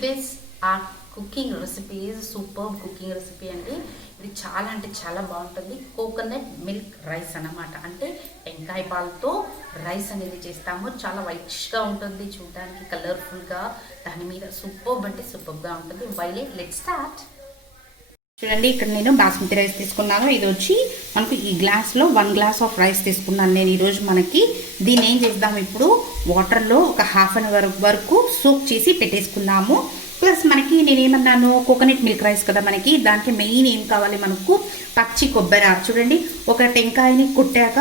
Today's ఆ cooking recipe is super cooking recipe అండి. ఇది చాలా అంటే చాలా బాగుంటుంది. కోకోనట్ మిల్క్ రైస్ అన్నమాట. అంటే టెంకాయ పాలతో రైస్ అనేది చేస్తాము. చాలా వైట్గా ఉంటుంది, చూడడానికి కలర్ఫుల్గా. దాని మీద సూపర్బ్ అంటే సూపర్గా ఉంటుంది. Violet let start. చూడండి, ఇక్కడ నేను బాస్మతి రైస్ తీసుకున్నాను. ఇది వచ్చి మనకు ఈ గ్లాస్లో 1 గ్లాస్ ఆఫ్ రైస్ తీసుకున్నాను నేను ఈరోజు. మనకి దీన్ని ఏం చేద్దాం, ఇప్పుడు వాటర్లో ఒక ½ అన్ అవర్ వరకు సోక్ చేసి పెట్టేసుకున్నాము. ప్లస్ మనకి నేనేమన్నాను, కోకోనట్ మిల్క్ రైస్ కదా మనకి, దానికి మెయిన్ ఏం కావాలి మనకు, పచ్చి కొబ్బరి. చూడండి, ఒక టెంకాయని కొట్టాక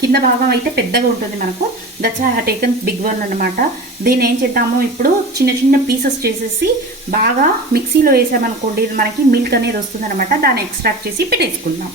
కింద భాగం అయితే పెద్దగా ఉంటుంది మనకు. That's I have taken big one అనమాట. దీన్ని ఏం చేద్దాము, ఇప్పుడు చిన్న చిన్న పీసెస్ చేసేసి బాగా మిక్సీలో వేసామనుకోండి, మనకి మిల్క్ అనేది వస్తుంది అనమాట. దాన్ని ఎక్స్ట్రాక్ట్ చేసి పెట్టేసుకుందాం.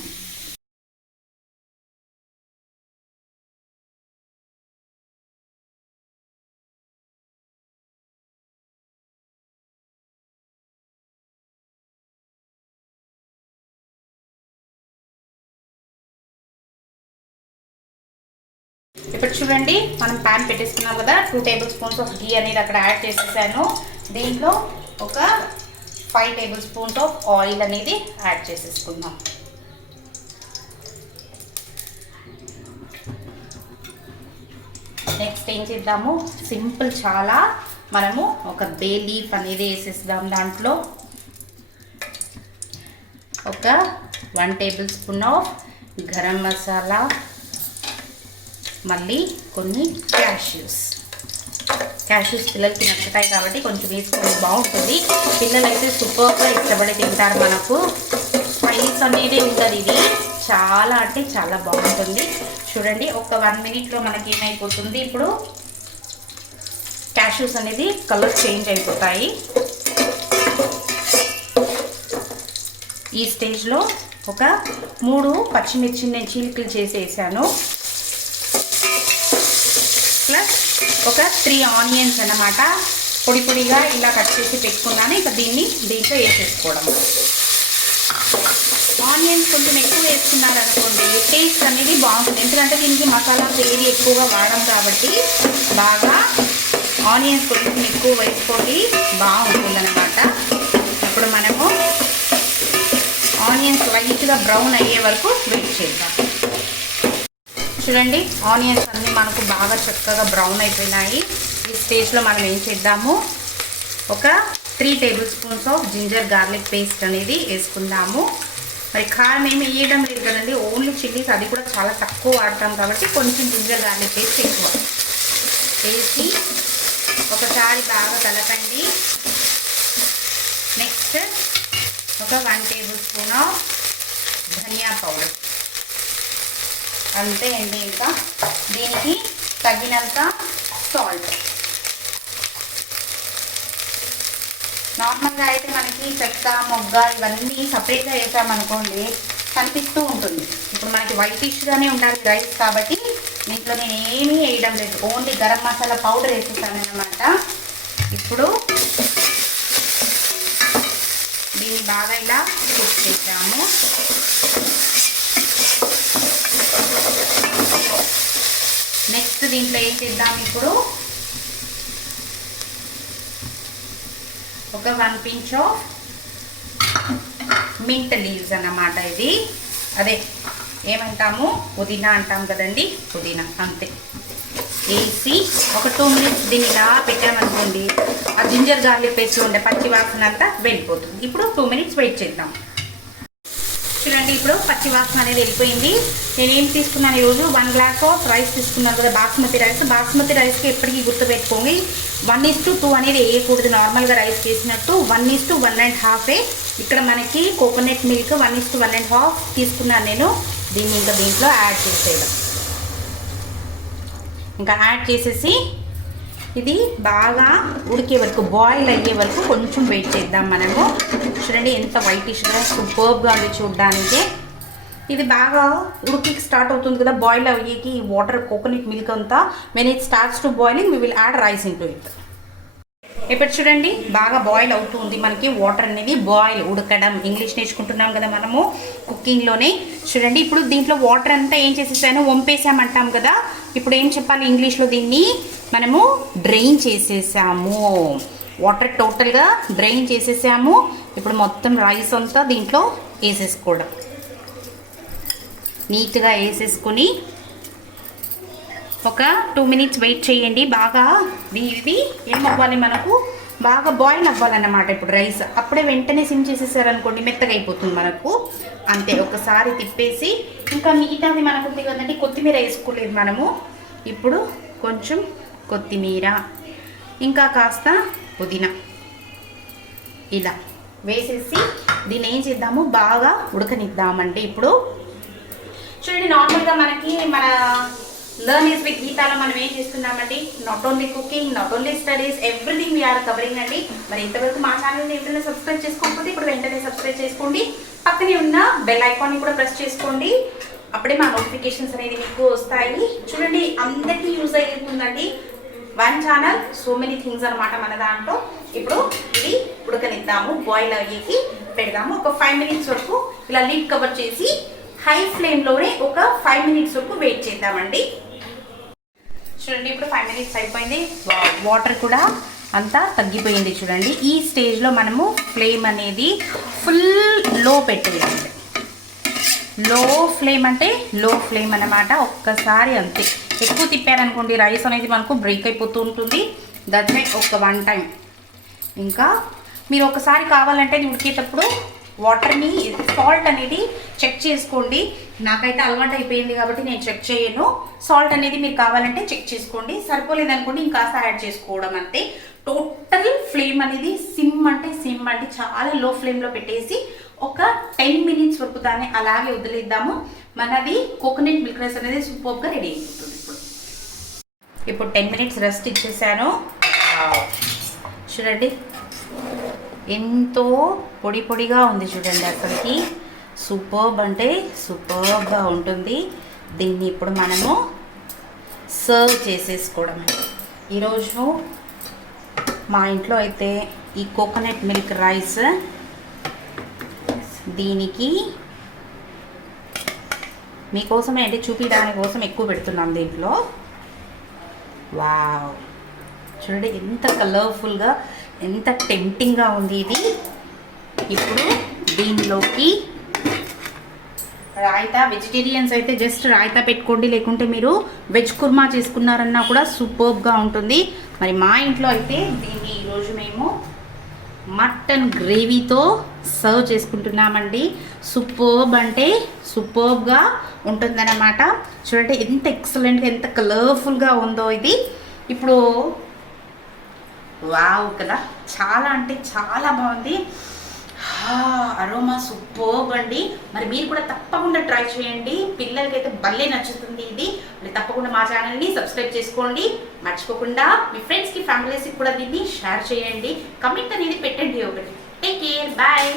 ఇప్పుడు చూడండి, మనం ప్యాన్ పెట్టేసుకున్నాం కదా, 2 టేబుల్ స్పూన్స్ ఆఫ్ ఘీ అనేది అక్కడ యాడ్ చేసేసాను. దీంట్లో ఒక 5 టేబుల్ స్పూన్స్ ఆఫ్ ఆయిల్ అనేది యాడ్ చేసేసుకుందాం. నెక్స్ట్ ఏం చేద్దాము, సింపుల్ చాలా, మనము ఒక బే లీఫ్ అనేది వేసేద్దాం. దాంట్లో ఒక 1 tablespoon of garam masala, మళ్ళీ కొన్ని క్యాష్యూస్ పిల్లలకి నచ్చుతాయి కాబట్టి కొంచెం వేసుకొని బాగుంటుంది. పిల్లలు అయితే సూపర్గా ఇష్టపడి తింటారు. మనకు స్పైస్ అనేది ఉండదు, ఇది చాలా అంటే చాలా బాగుంటుంది. చూడండి, ఒక 1 మినిట్లో మనకి ఏమైపోతుంది, ఇప్పుడు క్యాష్యూస్ అనేది కలర్ చేంజ్ అయిపోతాయి. ఈ స్టేజ్లో ఒక 3 పచ్చిమిర్చి నేను చీలికలు చేసి వేసాను. ప్లస్ ఒక 3 ఆనియన్స్ అన్నమాట, పొడి పొడిగా ఇలా కట్ చేసి పెట్టుకున్నాను. ఇక దీంట్లో వేసేసుకోవడం. ఆనియన్స్ కొంచెం ఎక్కువ వేసుకున్నారు అనుకోండి, టేస్ట్ అనేది బాగుంటుంది. ఎందుకంటే దీనికి మసాలా ఏది ఎక్కువగా వాడడం కాబట్టి బాగా ఆనియన్స్ కొంచెం ఎక్కువ వేసుకోండి, బాగుంటుంది అన్నమాట. ఇప్పుడు మనము ఆనియన్స్ లైట్గా బ్రౌన్ అయ్యే వరకు వెయిట్ చేద్దాం. చూడండి, ఆనియన్స్ అన్నీ మనకు బాగా చక్కగా బ్రౌన్ అయిపోయినాయి. ఈ స్టేజ్లో మనం ఏం చేద్దాము, ఒక 3 tablespoons of ginger garlic paste అనేది వేసుకుందాము. మరి కారం ఏమి వేయడం లేదు కదండి, ఓన్లీ చిల్లీస్, అది కూడా చాలా తక్కువ వాడతాం కాబట్టి కొంచెం జింజర్ గార్లిక్ పేస్ట్ ఎక్కువ వేసి ఒకసారి బాగా కలపండి. నెక్స్ట్ ఒక 1 tablespoon of dhaniya powder, అంతే అండి. ఇంకా దీనికి తగినంత సాల్ట్. నార్మల్గా అయితే మనకి చెక్క మొగ్గ ఇవన్నీ సపరేట్గా వేసామనుకోండి కనిపిస్తూ ఉంటుంది. ఇప్పుడు మనకి వైటిష్గానే ఉండాలి రైస్ కాబట్టి దీంట్లో నేను ఏమీ వేయడం లేదు, ఓన్లీ గరం మసాలా పౌడర్ వేసేసాను అన్నమాట. ఇప్పుడు దీన్ని బాగా ఇలా కుక్ చేద్దాము. నెక్స్ట్ దీంట్లో ఏం చేద్దాం, ఇప్పుడు ఒక 1 pinch ఆఫ్ మింట్ లీవ్స్ అన్నమాట. ఇది అదే ఏమంటాము, పుదీనా అంటాం కదండి, పుదీనా, అంతే వేసి ఒక 2 minutes దీన్ని ఇలా పెట్టామనుకోండి, ఆ జింజర్ గార్లిక్ పేస్ట్ ఉండే పచ్చి వాసన అంతా వెళ్ళిపోతుంది. ఇప్పుడు 2 minutes వెయిట్ చేద్దాం. చూడండి, ఇప్పుడు పచ్చి వాసన అనేది వెళ్ళిపోయింది. నేనేం తీసుకున్నాను ఈరోజు, 1 గ్లాస్ ఆఫ్ రైస్ తీసుకున్నాను కదా, బాస్మతి రైస్. బాస్మతి రైస్కి ఎప్పటికీ గుర్తుపెట్టుకోండి, 1:2 అనేది వేయకూడదు. నార్మల్గా రైస్ వేసినట్టు 1:1.5. ఇక్కడ మనకి కోకోనట్ మిల్క్ 1:1.5 తీసుకున్నాను నేను. దీన్ని ఇంకా దీంట్లో యాడ్ చేసేయడం. ఇంకా యాడ్ చేసేసి ఇది బాగా ఉడికే వరకు, బాయిల్ అయ్యే వరకు కొంచెం వెయిట్ చేద్దాం మనము. చూడండి, ఎంత వైటిష్గా సూపర్గా ఉంది చూడడానికి. ఇది బాగా ఉడికి స్టార్ట్ అవుతుంది కదా, బాయిల్ అయ్యేకి వాటర్ కోకోనట్ మిల్క్ అంతా. When it starts to boiling we will add rice into it. ఇప్పుడు చూడండి, బాగా బాయిల్ అవుతుంది మనకి, వాటర్ అనేది బాయిల్, ఉడకడం. ఇంగ్లీష్ నేర్చుకుంటున్నాం కదా మనము కుకింగ్లోనే. చూడండి, ఇప్పుడు దీంట్లో వాటర్ అంతా ఏం చేసేసాను, వంపేసామంటాం కదా. ఇప్పుడు ఏం చెప్పాలి ఇంగ్లీష్లో, దీన్ని మనము డ్రైన్ చేసేసాము. వాటర్ టోటల్గా డ్రైన్ చేసేసాము. ఇప్పుడు మొత్తం రైస్ అంతా దీంట్లో వేసేసుకోవడం, నీట్గా వేసేసుకొని ఒక 2 మినిట్స్ వెయిట్ చేయండి. బాగా ఇది ఏమవ్వాలి, మనకు బాగా బాయిల్ అవ్వాలన్నమాట. ఇప్పుడు రైస్ అప్పుడే వెంటనే సిమ్ చేసేసారనుకోండి మెత్తగా అయిపోతుంది మనకు. అంతే, ఒకసారి తిప్పేసి ఇంకా మిగతాది మనకు ఉంది కదండి, కొత్తిమీర వేసుకోలేదు మనము. ఇప్పుడు కొంచెం కొత్తిమీర, ఇంకా కాస్త పుదీనా ఇలా వేసేసి దీన్ని ఏం చేద్దాము, బాగా ఉడకనిద్దామండి. ఇప్పుడు చూడండి, నార్మల్గా మనకి మన లర్న్ ఈస్ విత్ గీతాలో మనం ఏం చేస్తున్నామండి, not only cooking, not only studies, everything we are covering అండి. మరి ఇంతవరకు మా ఛానల్ని ఎవరైనా సబ్స్క్రైబ్ చేసుకోకపోతే ఇప్పుడు వెంటనే సబ్స్క్రైబ్ చేసుకోండి. పక్కనే ఉన్న బెల్ ఐకాన్ని కూడా ప్రెస్ చేసుకోండి, అప్పుడే మా నోటిఫికేషన్స్ అనేది మీకు వస్తాయి. చూడండి, అందరికీ యూజ్ అవుతుందండి. One channel so many things అనమాట మన దాంట్లో. ఇప్పుడు ఇది ఉడకనిద్దాము, బాయిల్ అయ్యేకి పెడదాము. ఒక 5 మినిట్స్ వరకు ఇలా లిడ్ కవర్ చేసి హై ఫ్లేమ్లోనే ఒక 5 మినిట్స్ వరకు వెయిట్ చేద్దామండి. చూడండి, ఇప్పుడు 5 మినిట్స్ అయిపోయింది. వాటర్ కూడా అంతా తగ్గిపోయింది. చూడండి, ఈ స్టేజ్లో మనము ఫ్లేమ్ అనేది ఫుల్ లో పెట్టేయాలి. లో ఫ్లేమ్ అంటే లో ఫ్లేమ్ అన్నమాట. ఒక్కసారి అంతే, ఎక్కువ తిప్పారనుకోండి రైస్ అనేది మనకు బ్రేక్ అయిపోతూ ఉంటుంది. దట్నే ఒక 1 టైం. ఇంకా మీరు ఒకసారి కావాలంటే ఉడికేటప్పుడు వాటర్ని, సాల్ట్ అనేది చెక్ చేసుకోండి. నాకైతే అలవాటు అయిపోయింది కాబట్టి నేను చెక్ చేయను. సాల్ట్ అనేది మీరు కావాలంటే చెక్ చేసుకోండి, సరిపోలేదనుకోండి ఇంకాస్త యాడ్ చేసుకోవడం అంతే. టోటల్ ఫ్లేమ్ అనేది సిమ్ అంటే చాలా లో ఫ్లేమ్లో పెట్టేసి ఒక 10 మినిట్స్ వరకు దాన్ని అలాగే వదిలేద్దాము. మనది కోకోనట్ మిల్క్ రైస్ అనేది సూపర్గా రెడీ అయిపోతుంది. ఇప్పుడు 10 మినిట్స్ రెస్ట్ ఇచ్చేసాను. చూడండి, ఎంతో పొడి పొడిగా ఉంది. చూడండి, అసలుకి సూపర్బ్ అంటే సూపర్బ్గా ఉంటుంది. దీన్ని ఇప్పుడు మనము సర్వ్ చేసేసుకోవడం. ఈరోజు మా ఇంట్లో అయితే ఈ కోకోనట్ మిల్క్ రైస్, దీనికి మీకోసమే అంటే చూపించడానికి కోసం ఎక్కువ పెడుతున్నాం దీంట్లో. వావ్, చూడండి ఎంత కలర్ఫుల్గా, ఎంత టెంప్టింగ్గా ఉంది ఇది. ఇప్పుడు దీనిలోకి రాయితా, వెజిటేరియన్స్ అయితే జస్ట్ రాయితా పెట్టుకోండి, లేకుంటే మీరు వెజ్ కుర్మా చేసుకున్నారన్నా కూడా సూపర్బ్గా ఉంటుంది. మరి మా ఇంట్లో అయితే దీన్ని ఈరోజు మేము మటన్ గ్రేవీతో సర్వ్ చేసుకుంటున్నామండి. సూపర్బ్ అంటే సూపర్బ్గా ఉంటుందన్నమాట. చూడండి ఎంత ఎక్సలెంట్గా, ఎంత కలర్ఫుల్గా ఉందో ఇది. ఇప్పుడు వావ్ కదా, చాలా అంటే చాలా బాగుంది. అరోమా సూపర్బ్ అండి. మరి మీరు కూడా తప్పకుండా ట్రై చేయండి, పిల్లలకైతే భలే నచ్చుతుంది ఇది. మరి తప్పకుండా మా ఛానల్ని సబ్స్క్రైబ్ చేసుకోండి, మర్చిపోకుండా మీ ఫ్రెండ్స్కి, ఫ్యామిలీస్కి కూడా దీన్ని షేర్ చేయండి, కమెంట్ అనేది పెట్టండి ఒకటి. Take care, bye.